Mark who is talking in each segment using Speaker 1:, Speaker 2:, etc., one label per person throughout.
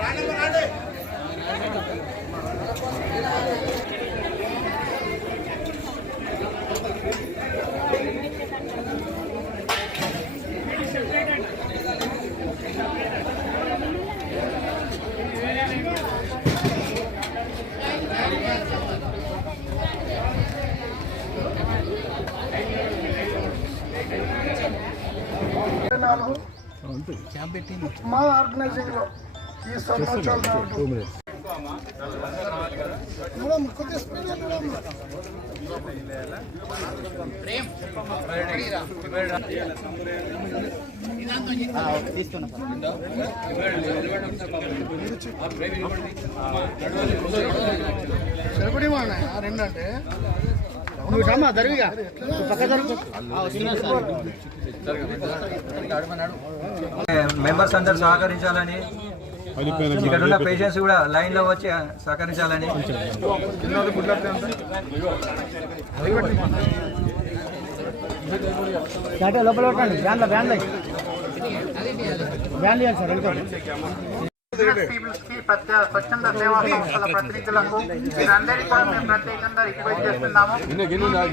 Speaker 1: రాండి రాండి నాలుగు మా ఆర్గనైజింగ్లో ఈ సంవత్సరాలు మా అన్నయ్య, రెండు అంటే
Speaker 2: నువ్వు దరువుగా పక్క
Speaker 3: మెంబర్స్ అందరు సహకరించాలని ఇక్కడ ఉన్న పేషెంట్స్ కూడా లైన్లో వచ్చి సహకరించాలని.
Speaker 2: అంటే లోపల బ్యాన్లో బ్యాన్లు ఇవ్వాలి సార్
Speaker 4: స్వచ్ఛంద సేవా సంస్థల ప్రతినిధులకు వీరందరికీ కూడా మేము ప్రత్యేకంగా రిక్వెస్ట్ చేస్తున్నాము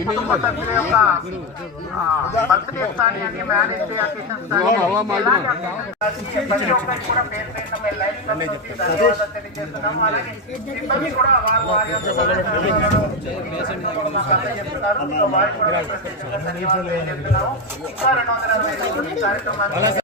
Speaker 4: కుటుంబ సభ్యుల యొక్క బర్త్డే స్థానాన్ని మ్యారేజ్ డే అకేషన్స్ ప్రతి ఒక్కరికి కూడా పేరు పేరున మేము లైఫ్లో ధన్యవాదాలు తెలియజేస్తున్నాము అలాగే సిబ్బంది కూడా వారు వారి యొక్క సహకారాలను మాకు అందజేస్తున్నారు. సో వారికి కూడా ప్రత్యేకంగా ధన్యవాదాలు తెలియజేస్తున్నాము. ఇంకా రెండు వందల అరవై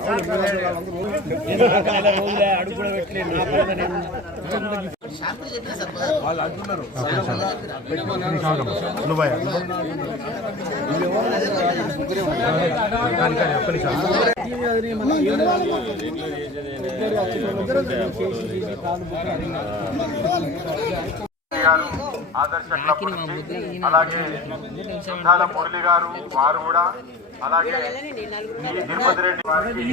Speaker 2: కూడా పెట్టలేదు
Speaker 5: ఆదర్శ అలాగే సుందాల మురళి గారు వారు కూడా అలాగే తిరుపతి రెడ్డి వారికి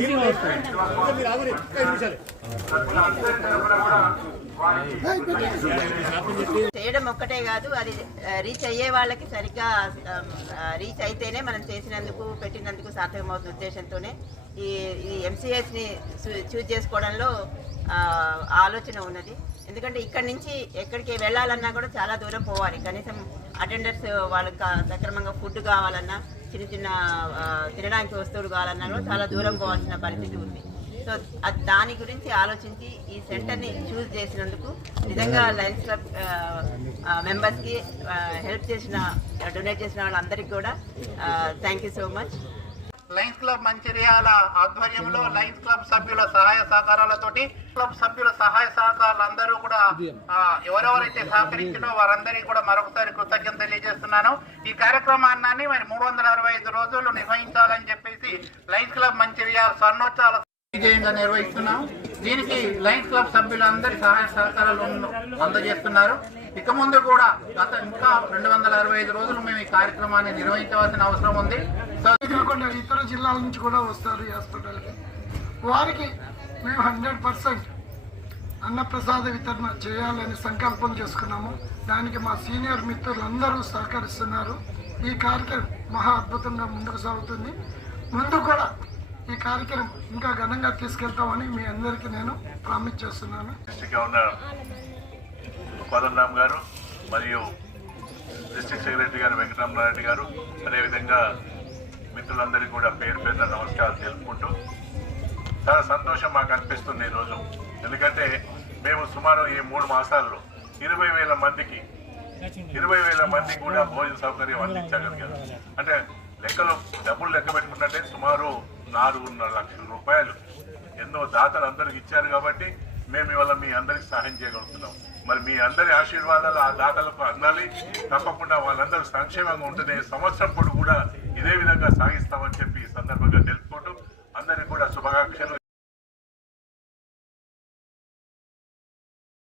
Speaker 6: చేయడం ఒక్కటే కాదు అది రీచ్ అయ్యే వాళ్ళకి సరిగ్గా రీచ్ అయితేనే మనం చేసినందుకు పెట్టినందుకు సార్థకమవుతున్న ఉద్దేశంతోనే ఈ ఈ ఎంసీహెచ్ని చూజ్ చేసుకోవడంలో ఆలోచన ఉన్నది. ఎందుకంటే ఇక్కడి నుంచి ఎక్కడికి వెళ్ళాలన్నా కూడా చాలా దూరం పోవాలి. కనీసం అటెండర్స్ వాళ్ళకి సక్రమంగా ఫుడ్ కావాలన్నా చిన్న చిన్న తినడానికి వస్తువులు కావాలన్నా కూడా చాలా దూరం పోవాల్సిన పరిస్థితి ఉంది. సో అది దాని గురించి ఆలోచించి ఈ సెంటర్ని చూస్ చేసినందుకు నిజంగా లయన్స్ క్లబ్ మెంబర్స్కి హెల్ప్ చేసిన డొనేట్ చేసిన వాళ్ళందరికీ కూడా thank you so much.
Speaker 4: Lions Club Mancherial ఆధ్వర్యంలో లయన్స్ క్లబ్ సభ్యుల సహాయ సహకారాలతోటి క్లబ్ సభ్యుల సహాయ సహకారాలు అందరూ కూడా ఎవరెవరైతే సహకరించినో వారందరికీ కూడా మరొకసారి కృతజ్ఞత తెలియజేస్తున్నాను. ఈ కార్యక్రమాన్ని మరి మూడు వందల అరవై ఐదు రోజులు నిర్వహించాలని చెప్పేసి లయన్స్ క్లబ్ మంచిర్యాల స్వర్ణోత్సవాల విజయంగా నిర్వహిస్తున్నాం. దీనికి లైన్స్ క్లబ్ సభ్యులందరి సహాయ సహకారాలు అందజేస్తున్నారు. ఇక ముందు కూడా గత ఇంకా రెండు వందల అరవై ఐదు రోజులు మేము ఈ కార్యక్రమాన్ని నిర్వహించవలసిన అవసరం ఉంది.
Speaker 1: కాకుండా ఇతర జిల్లాల నుంచి కూడా వస్తారు ఈ హాస్పిటల్కి. వారికి మేము హండ్రెడ్ పర్సెంట్ అన్నప్రసాద వితరణ చేయాలని సంకల్పం చేసుకున్నాము. దానికి మా సీనియర్ మిత్రులందరూ సహకరిస్తున్నారు. ఈ కార్యక్రమం మహా అద్భుతంగా ముందుకు సాగుతుంది. ముందు కూడా ఈ కార్యక్రమం ఇంకా ఘనంగా తీసుకెళ్తామని మీ అందరికీ నేను ప్రామిస్ చేస్తున్నాను.
Speaker 5: డిస్ట్రిక్ట్ గవర్నర్ పదం గారు మరియు డిస్ట్రిక్ట్ సెక్రటరీ గారు వెంకటరామరెడ్డి గారు అదేవిధంగా మిత్రులందరికీ కూడా పేరు పేరున నమస్కారాలు తెలుపుకుంటూ చాలా సంతోషం మాకు అనిపిస్తుంది ఈరోజు ఎందుకంటే మేము సుమారు ఈ మూడు మాసాల్లో ఇరవై వేల మందికి ఇరవై వేల మందికి కూడా భోజన సౌకర్యం అందించగలిగారు అంటే లెక్కలో డబ్బులు లెక్క పెట్టుకున్నట్టే సుమారు నాలుగున్నర లక్షల రూపాయలు. ఎన్నో దాతలు అందరికి ఇచ్చారు కాబట్టి మేము ఇవాళ మీ అందరికి సహాయం చేయగలుగుతున్నాం. మరి మీ అందరి ఆశీర్వాదాలు ఆ దాతలకు అందాలి. తప్పకుండా వాళ్ళందరూ సంక్షేమంగా ఉంటుంది సంవత్సరం పొడు కూడా ఇదే విధంగా సాగిస్తామని చెప్పి ఈ సందర్భంగా తెలుసుకుంటూ అందరికీ కూడా శుభాకాంక్షలు.